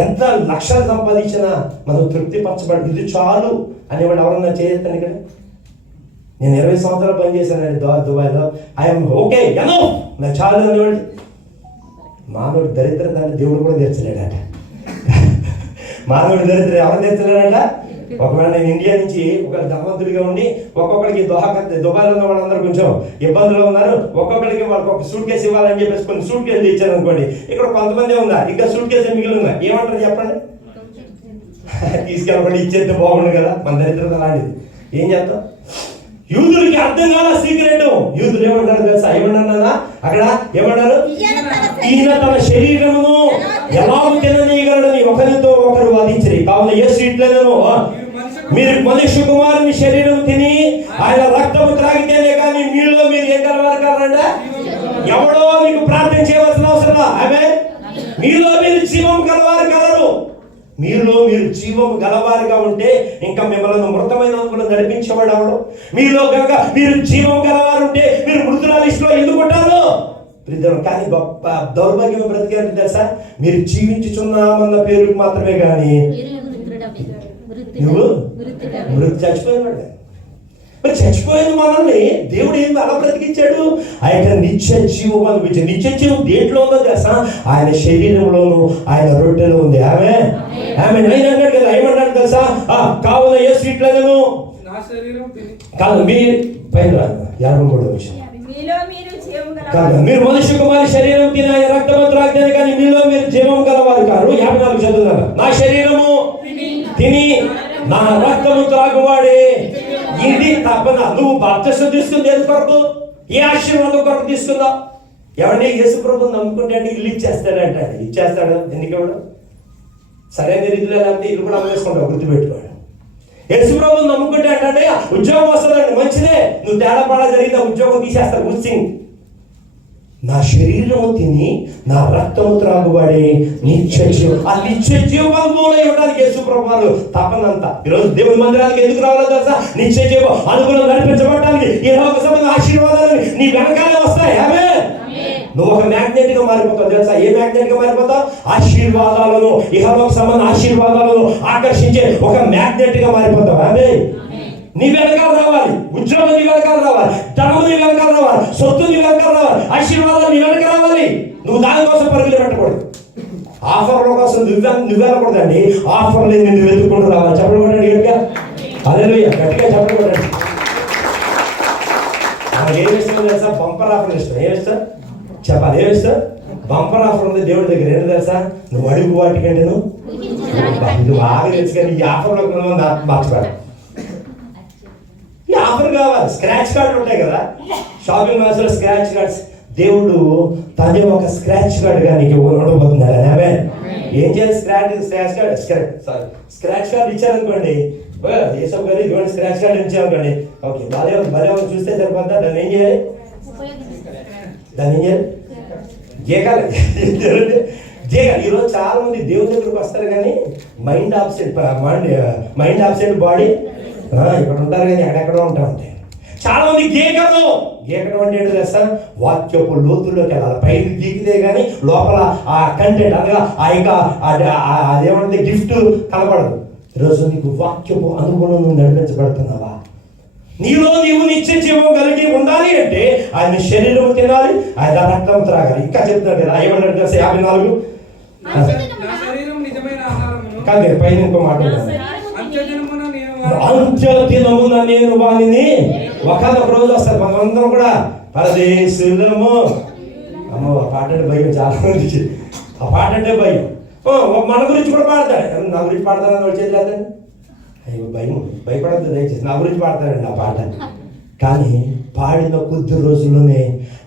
ఎంత లక్షలు సంపాదించినా మనం తృప్తి పరచబడి ఇది చాలు అనేవాళ్ళు ఎవరన్నా చేయొద్దండి. ఇక్కడ నేను 20 సంవత్సరాలు పనిచేశానండి దుబాయ్లో. ఐఎమ్ ఓకే, నాకు చాలు అనేవాళ్ళు. మానవుడు దరిద్రతాన్ని దేవుడు కూడా తీర్చలేడట. మానవుడు దరిద్రం ఎవరు తీర్చలేడట? ఒకవేళ నేను ఇండియా నుంచి ఒక ధనవంతుడిగా ఉండి ఒక్కొక్కరికి దుబాయ్లో ఉన్న వాళ్ళందరూ కొంచెం ఇబ్బందులు ఉన్నారు, ఒక్కొక్కరికి వాళ్ళకి ఒక సూట్ కేసు ఇవ్వాలని చెప్పేసి కొన్ని సూట్ కేసులు ఇచ్చారు అనుకోండి. ఇక్కడ కొంతమంది ఉన్నారు, ఇంకా సూట్ కేసు మిగిలి ఉన్నా, ఏమంటారు చెప్పండి? తీసుకెళ్ళకుండా ఇచ్చేస్తే బాగుండు కదా. మన దరిద్రత అలాంటిది. ఏం చేస్తాం? యూదులకి అర్థం కాల సీక్రెట్. యూదులు ఏమంటారు తెలుసా? ఏమన్నారా అక్కడ? ఏమన్నారు? ఈయన తన శరీరమును ఎలా తిననీయగలడని ఒకరితో ఒకరు వాదించరు. కావున యేసు ఇట్లనెను, మీరు మనుష్య కుమారుని శరీరం తిని ఆయన రక్తము త్రాగితేనే కానీ మీలో మీరు ఏం కలవారు కాదంట. ఎవడో మీకు ప్రార్థన చేయవలసిన అవసరం. ఆమేన్. మీలో మీరు జీవం కలవారు కలరు. మీలో మీరు జీవం గలవారిగా ఉంటే ఇంకా మిమ్మల్ని మృతమైన కూడా నడిపించేవాడు అవడం. మీలో కనుక మీరు జీవం గలవారు ఉంటే మీరు మృతుల లిస్టులో ఎందుకు ఉంటారు? కానీ గొప్ప దౌర్భాగ్యం బ్రతికేంటి తెలుసా? మీరు జీవించుచున్నామన్న పేరుకు మాత్రమే కానీ నువ్వు చచ్చిపోయినాడు. మరి చచ్చిపోయిన మనల్ని దేవుడు ఏమి అలా బ్రతికించాడు? ఆయన నిత్య జీవం అనిపించాడు. నిత్య జీవం దేంట్లో ఉందో తెలుసా? ఆయన శరీరంలోను ఆయన రొట్టెలో ఉంది. ఆమె అన్నాడు కదా, ఏమన్నాడు తెలుసా? కావున యేసు ఇట్లనెను, కాదు మీరు పైన 53వ వచనం, కాదు మీరు మనుష్య కుమారి శరీరం తిని ఆయన రక్తము త్రాగితేనే కానీ మీలో మీరు జీవం గలవారు కారు. 54 చదువుతారు. నా శరీరము తిని నా రక్తము త్రాగువాడే ఇది తప్పన. నువ్వు బాప్తిసం తీసుకుంది దేని కొరకు? ఏ ఆశీర్వాదం కొరకు తీసుకుందాం? ఎవరిని? యేసు ప్రభువుని నమ్ముకుంటే అంటే ఇల్లు ఇచ్చేస్తాడంట. ఇచ్చేస్తాడు. ఎందుకు ఇవ్వడు? సరైన రీతిలో లేకపోతే ఇల్లు కూడా అమ్మేసుకుంటావు, గుర్తుపెట్టుకోడు. యేసు ప్రభువుని నమ్ముకుంటే అంటే ఉద్యోగం వస్తుందండి, మంచిదే. నువ్వు తేడా పడా జరిగితే ఉద్యోగం తీసేస్తావు. గుర్తింగ్ నా శరీరము తిని నా రక్తము త్రాగువాడే నిత్య జీవం. ఆ నిత్య జీవములో ఇవ్వడానికి యేసు ప్రభువారు తపనంతా. ఈరోజు దేవుని మందిరానికి ఎందుకు రావాలో తెలుసా? నిత్య జీవం అనుగుణం నడిపించబడటానికి. ఈ లోక సంబంధ ఆశీర్వాదాలు నీ వెనకాలే వస్తాయి. ఆమేన్. నువ్వు ఒక మ్యాగ్నెట్ గా మారిపోతావు తెలుసా? ఏ మ్యాగ్నెట్ గా మారిపోతావు? ఆశీర్వాదాలను, ఇహలోక సంబంధ ఆశీర్వాదాలను ఆకర్షించే ఒక మ్యాగ్నెట్ గా మారిపోతావు. ఆమేన్. నీ వెనకాల రావాలి, ఉద్యోగం నీ వెనకాల రావాలి, ధనము నీ వెనకాల రావాలి, సొత్తు నీ వెనకాల రావాలి, ఆశీర్వాదాలు నీ వెనక రావాలి. నువ్వు దానికోసం పరుగులు పెట్టకూడదు. ఆఫర్ల కోసం నువ్వు వెళ్ళకూడదండి. ఆఫర్లు నువ్వు వెతుక్కుంటూ రావాలి. చెప్పకూడదు. చెప్పాలి ఏమిస్తా బంపర్ ఆఫర్ ఉంది దేవుడి దగ్గర. ఏంటి తెలుసా? నువ్వు అడుగు వాటికంటే నువ్వు బాగా తెలుసు కానీ ఈ ఆఫర్లో మార్చిపోయాడు. ఈ ఆఫర్ కావాలి. స్క్రాచ్ కార్డు ఉంటాయి కదా షాపింగ్ మాల్స్లో, స్క్రాచ్ కార్డ్స్. దేవుడు తనే ఒక స్క్రాచ్ కార్డ్ గా నీకు ఉండబోతున్నాడు. అవే ఏం చేయాలి? స్క్రాచ్ కార్డ్ ఇచ్చారనుకోండి, ఏసవ్ గారు ఇటువంటి స్క్రాచ్ కార్డ్ ఇచ్చారనుకోండి, ఓకే భలే చూస్తే సరిపోద్దా? దాన్ని ఏం చేయాలి? గీకాలి. ఈరోజు చాలా మంది దేవుని దగ్గరకు వస్తారు కానీ మైండ్ ఆబ్సెంట్ బాడీ ఇక్కడ ఉంటారు కానీ ఎక్కడెక్కడో ఉంటాయి. చాలా మంది గీకడం అంటే ఏంటో తెలుసా? వాక్యపు లోతుల్లోకి వెళ్ళాలి. పైకి గీకితే కానీ లోపల ఆ కంటెంట్ అనగా ఆ యొక్క అదేమంటే గిఫ్ట్ కనపడదు. ఈరోజు నీకు వాక్యపు అనుగుణం నడిపించబడుతున్నావా? నీలో నీవు నిత్య జీవం కలిగి ఉండాలి అంటే ఆయన శరీరం తినాలి, ఆయన రక్తం త్రాగాలి. ఇంకా చెప్తున్నారు కదా ఏమన్నాడు తెలుసా? 54 కాదు పైన ఇంకో మాట, అంత్యదినమున నేను వానిని ఒకనొక రోజు వస్తారు. మనమందరం కూడా పరదేశులము. అమ్మో ఆ పాట అంటే భయం చాలా మందికి. ఆ పాట అంటే భయం. మన గురించి కూడా పాడతాడు. నా గురించి పాడతానని వాడు చేతులేదండి. అయ్యో భయం, భయపడద్దు దయచేసి. నా గురించి పాడతాడండి ఆ పాట. కానీ పాడిన కొద్ది రోజుల్లోనే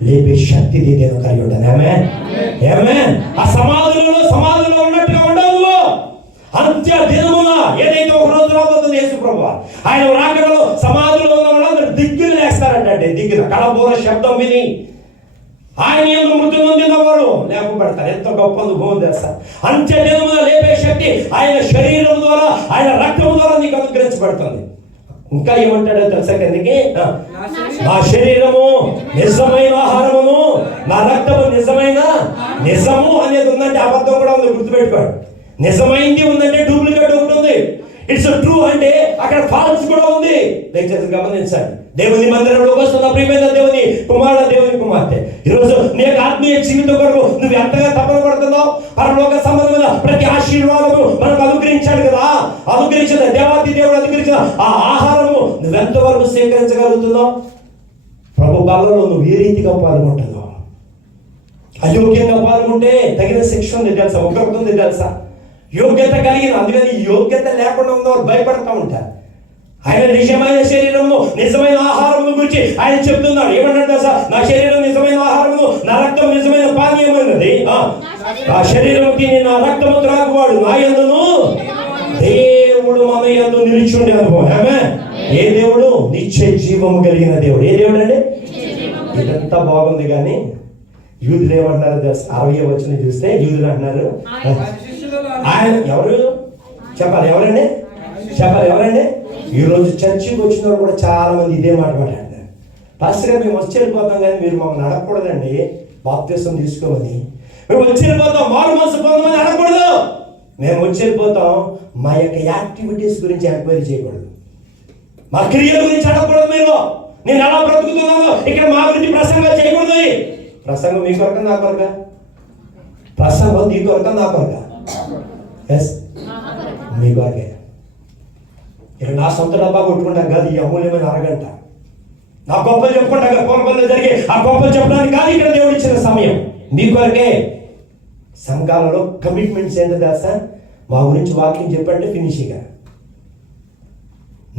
లేపే శక్తి నేను కలిగి ఉంటాను. ఏమే ఆ సమాధులలో ఉన్నట్టుగా ఉండవు. అంత్య దినమున ఏదైతే ఒక రోజు రాబోతుంది యేసు ప్రభువు ఆయన రాకడలో సమాధిలో ఉన్న వాళ్ళందరూ దిగ్గులు లేస్తారంటే దిగ్గున కళబోర శబ్దం విని ఆయన ఎందుకు మృతి నొందిన వారు లేపబడతారు. ఎంత గొప్ప అనుభవం చేస్తారు. అంత్య దినమున లేపే శక్తి ఆయన శరీరం ద్వారా, ఆయన రక్తం ద్వారా నీకు అనుగ్రహించబడుతుంది. ఇంకా ఏమంటాడో తెలుసా? కిందకి నా శరీరము నిజమైన ఆహారమును, నా రక్తము నిజము అనేది ఉందంటే అబద్ధం కూడా ఉంది. గుర్తుపెట్టుకోండి. నిజమైంది ఉందంటే డూప్లికేట్ ఉంటుంది. ఇట్స్ ట్రూ అంటే అక్కడ ఫాల్స్ కూడా ఉంది. దయచేసి గమనించండి. దేవుని మందిరంలోకి వస్తున్న ప్రియమైన దేవుని కుమారుడు, దేవుని కుమార్తె, ఈరోజు నీ ఆత్మీయ జీవితం కొరకు నువ్వు ఎంతగా తపన పడుతున్నావు? పరలోక సంబంధమైన ప్రతి ఆశీర్వాదము మనకు అనుగ్రహించాడు కదా. అనుగ్రహించిన దేవాది దేవుడు అనుగ్రహించిన ఆ ఆహారము నువ్వెంత వరకు స్వీకరించగలుగుతున్నావు? ప్రభు బలలో నువ్వు ఏ రీతిగా పాల్గొంటున్నావు? అయోగ్యంగా పాల్గొంటే తగిన శిక్ష ఉంది తెలుసా? ఒకరికి ఉంది తెలుసా? యోగ్యత కలిగిన, అందుకని యోగ్యత లేకుండా ఉన్నవారు భయపడతా ఉంటారు. ఆయన నిజమైన శరీరము, నిజమైన ఆహారము గురించి ఆయన చెప్తున్నాడు. ఏమన్నాడు తెలుసా? నా శరీరం నిజమైన ఆహారము, నా రక్తం నిజమైన పానీయమైనది. నా శరీరం తిని నా రక్తము త్రాగువాడు నా యందును దేవుడు మన యందు నిలిచుండే అనుభవం. ఆమె ఏ దేవుడు? నిత్య జీవము కలిగిన దేవుడు. ఏ దేవుడు అండి? ఇదంతా బాగుంది కానీ యూదులు ఏమంటారు తెలుసా? 60వ వచనం చూస్తే యూదులు అంటున్నారు ఆయన ఎవరు చెప్పాలి? ఎవరండి? ఈరోజు చర్చికి వచ్చిన వాళ్ళు కూడా చాలా మంది ఇదే మాట మాట్లాడుతున్నారు. పాస్టర్ గారు మేము వచ్చి వెళ్ళిపోతాం కానీ మీరు మమ్మల్ని అడగకూడదండి బాప్తిసం తీసుకోమని. మేము వచ్చి వెళ్ళిపోతాం, మారు మనసు పొందమని అడగకూడదు. మేము వచ్చి వెళ్ళిపోతాం, మా యొక్క యాక్టివిటీస్ గురించి ఎంక్వైరీ చేయకూడదు, మా క్రియల గురించి అడగకూడదు. మీరు నేను ఎలా బ్రతుకుతున్నాను ఇక్కడ మా గురించి ప్రసంగం చేయకూడదు. ప్రసంగం మీ కొరక నా కొరక? ప్రసంగం నీ కొరక నా కొరక? ఎస్ మీ కొరకే. ఇక్కడ నా సొంత డబ్బా కొట్టుకుంటాం కాదు ఈ అమూల్యమైన అరగంట. నా గొప్పలు చెప్పుకుంటా పొలంలో జరిగే ఆ గొప్పలు చెప్పడానికి కాదు ఇక్కడ దేవుడు ఇచ్చిన సమయం మీ కొరకే. సంఘాలలో కమిట్మెంట్స్ ఏంటో తెలుసా? మా గురించి వాక్యం చెప్పండి ఫినిషింగ్.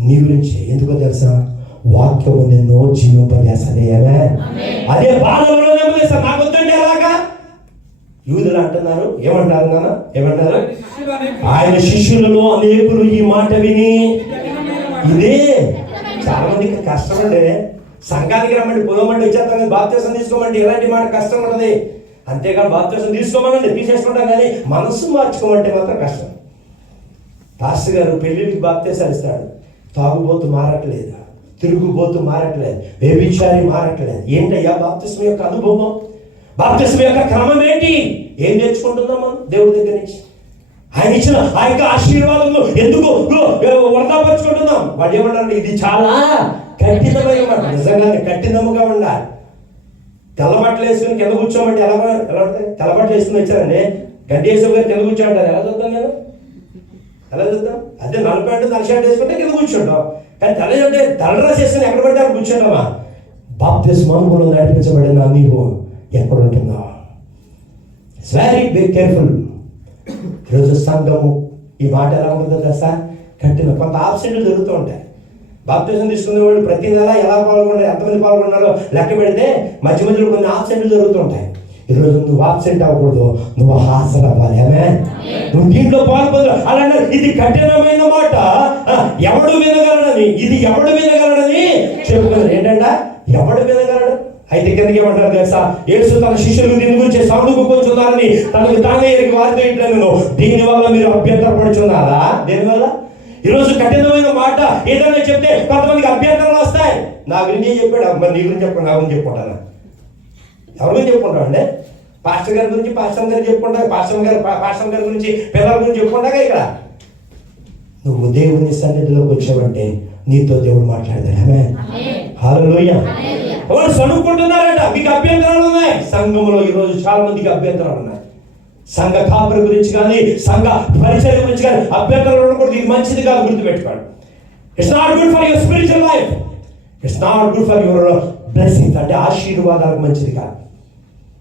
నీ గురించి ఎందుకో తెలుసా? వాక్యం నిన్ను జీవింపజేస్తుంది. అదే బాధలో నెమ్మదిస్తా. నాకు వద్దంటే ఎలాగా? యూదులు అంటున్నారు. ఏమంటారు? ఆయన శిష్యులలో అనేకులు ఈ మాట విని ఇదే. చాలా మందికి కష్టం అండి. సంఘానికి రమ్మండి, పొలమండి, వచ్చేస్తాం, బాప్తిసం తీసుకోమండి, ఎలాంటి మాట కష్టం ఉండదు. అంతేకాదు బాప్తిసం తీసుకోమనండి, తీసేసుకుంటాం, కానీ మనస్సు మార్చుకోమంటే మాత్రం కష్టం. పాస్టర్ గారు పెళ్లికి బాప్తిసాలు ఇస్తాడు. తాగుబోతు మారట్లేదు, తిరుగుబోతు మారట్లేదు, వ్యభిచారి మారట్లేదు. ఏంటయ్యా బాప్తిసం యొక్క అనుభవం? బాప్తిసం యొక్క క్రమం ఏంటి? ఏం నేర్చుకుంటున్నాం మనం దేవుడి దగ్గర నుంచి? ఆయన ఇచ్చిన ఆ యొక్క ఆశీర్వాదము ఎందుకు వృధాపరుచుకుంటున్నాం? వాడు ఏమన్నాడు? ఇది చాలా కఠినమైన మాట. నిజంగానే కఠినముగా ఉండాలి. తెల్లబట్టలు వేసుకుని కింద కూర్చోమంటే ఎలా ఉంటాయి? తెల్లబట్టలు వేసుకుని వచ్చారండి, గడ్డి వేసుకు గారు కింద కూర్చోమంటారు. ఎలా చూద్దాం? అదే నల్ల ప్యాంటు నల్ల షర్ట్ వేసుకుంటే కింద కూర్చుంటాం. కానీ తెల్ల డ్రెస్ వేసుకుని ఎక్కడ పడితే అక్కడ కూర్చుంటామా? బాప్తిస్మం అనుభవం నడిపించబడిన నీవు ఎక్కడ ఉంటున్నావు? Very careful. ఈరోజు సంఘము ఈ మాట ఎలా ఉంటుందో తెలుసా? కట్టిన కొంత ఆబ్సెంట్లు జరుగుతూ ఉంటాయి. బాప్టిజం తీసుకునే వాళ్ళు ప్రతి నెల ఎలా పాల్గొన్నారు, ఎంతమంది పాల్గొన్నారో లెక్క పెడితే మధ్య మధ్యలో కొన్ని ఆబ్సెంట్లు జరుగుతూ ఉంటాయి. ఈరోజు నువ్వు ఆబ్సెంట్ అవ్వకూడదు, నువ్వు హాజరు అవ్వాలి. నువ్వు దీంట్లో పాల్పొందు. అలాంటి ఇది కఠినమైన మాట. ఎవడు వినగలడని, ఇది ఎవడు వినగలడని చెప్పుకున్నారు. ఏంటంట? ఎవడు వినగలడు? అయితే కిందకి ఏమంటారు తెలుసా? యేసు తన శిష్యులకు దీని గురించి సానుకుంటున్నారని తనకు తానే వారితో ఇట్లను, దీనివల్ల మీరు అభ్యంతరపడుచున్నారా? దేనివల్ల? ఈరోజు కఠినమైన మాట ఏదైనా చెప్తే కొంతమందికి అభ్యంతరాలు వస్తాయి. నా గురించి చెప్పాడు, మరి నీ గురించి చెప్పండి, నా గురించి చెప్పుకుంటాను. ఎవరి గురించి చెప్పుకుంటావు అండి? పాస్టర్ గారి గురించి పాస్టర్ గారు చెప్పుకుంటా, పాస్టర్ గారి గురించి పిల్లల గురించి చెప్పుకుంటాగా. ఇక్కడ నువ్వు దేవుని సన్నిధిలోకి వచ్చావంటే నీతో దేవుడు మాట్లాడతాడు. హల్లెలూయా. వాళ్ళు చదువుకుంటున్నారట, మీకు అభ్యంతరాలు ఉన్నాయి. సంఘంలో ఈరోజు చాలా మందికి అభ్యంతరాలు ఉన్నాయి. సంఘ కాపురి గురించి కానీ, సంఘ పరిచయం గురించి కానీ అభ్యంతరాలు ఉండకూడదు. ఇది మంచిది కాదు, గుర్తుపెట్టుకోండి. It's not good for your spiritual life. It's not good for your blessings. అంటే ఆశీర్వాదాలకు మంచిది కాదు.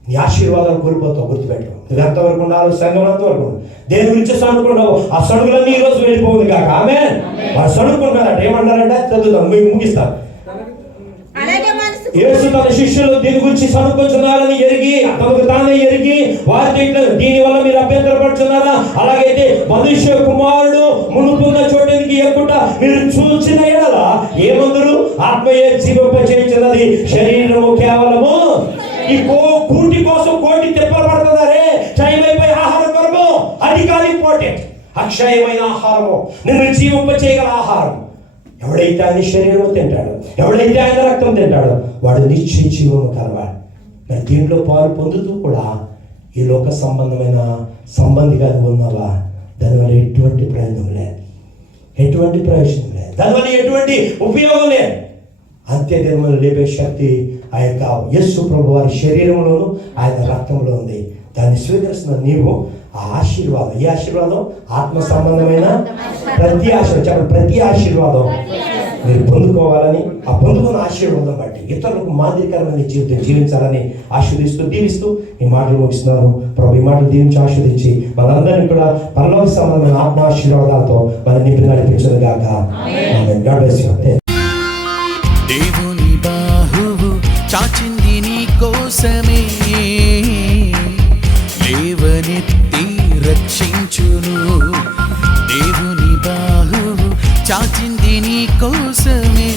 నీ ఆశీర్వాదాలు కోల్పోతావు, గుర్తుపెట్టుకో. నువ్వు ఎంతవరకు ఉండాలో సంఘం అంతవరకు. దేని గురించి సనుకున్నావు? ఆ సడుగులన్నీ ఈ రోజు వెళ్ళిపోతుంది కాక. ఆమేన్. వారు సనుకున్నారట. ఏమన్నారంటే చదువుతాను, మీకు ముగిస్తాను. యేసు తన శిష్యులు దీని గురించి సనుకొచ్చున్నారని ఎరిగి, తనకు తానే ఎరిగి వారితో ఇట్లా, దీనివల్ల మీరు అభ్యంతరపడుతున్నారా? అలాగైతే మనుష్య కుమారుడు మునుపున్న చోటికి ఎక్కుట మీరు చూసిన ఎడల ఏమందరు? ఆత్మయే జీవింపచేయుచున్నది, శరీరము కేవలము ఈ కూటి కోసం కోటి తిప్పలు పడుతున్నారే. క్షయమైపోయి ఆహారం కొరకు, అది కాదు ఇంపార్టెంట్. అక్షయమైన ఆహారము, నిన్ను జీవింప చేయగల ఆహారం. ఎవడైతే ఆయన శరీరము తింటాడో, ఎవడైతే ఆయన రక్తం తింటాడో వాడు నిశ్చయ జీవము కలవాడు. మరి దీంట్లో పాలు పొందుతూ కూడా ఈ లోక సంబంధమైన సంబంధిగా ఉన్నావా? దానివల్ల ఎటువంటి ప్రయోజనం లేదు, ఎటువంటి ప్రయోజనం లేదు, దానివల్ల ఎటువంటి ఉపయోగం లేదు. అంత్యదినములు లేపే శక్తి ఆ యొక్క యేసు ప్రభు వారి శరీరంలోను ఆయన రక్తంలో ఉంది. దాన్ని స్వీకరిస్తున్న నీవు ఆ ఆశీర్వాదం, ఏ ఆశీర్వాదం? ఆత్మ సంబంధమైన ప్రతి ఆశీర్వాదం, ప్రతి ఆశీర్వాదం మీరు పొందుకోవాలని, ఆ పొందుకున్న ఆశీర్వాదం బట్టి ఇతరులకు మాదిరికరమైన జీవితం జీవించాలని ఆశీర్దిస్తూ దీవిస్తూ ఈ మాటలు ముగిస్తున్నాను. ప్రభు ఈ మాటలు దీవించి ఆశీర్దించి మనందరినీ కూడా పరలోక సంబంధమైన ఆత్మ ఆశీర్వాదాలతో మన నింపి నడిపించదు గాక. ఆమేన్. God bless you. దేవుని బాహువు చాచింది నీ కోసమే, లేవనెత్తి రక్షించును. దేవుని బాహువు చాచింది నీ కోసమే.